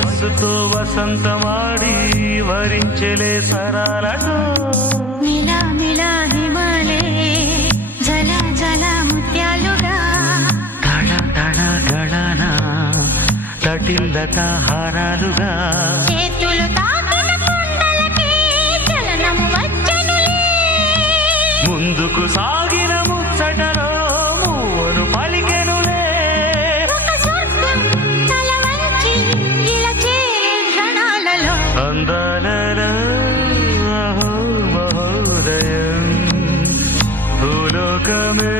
వయస్సుతో వసంతమాడి వరించెలే సరాలటో మిలా మిలా హిమాలే జల జల ముత్యాలుగా తళ తళ గళన తటిల్లత హారాలుగా చేతులు తాకిన కుండలకి చలనం వచ్చనులే ముందుకు సాగిన ముచ్చటలో మూవను పలికెనులే ఒక స్వర్గం తల వంచి ఇలా చేరే క్షణాలలో అందాలలో అహో మహోదయం భూలోకమే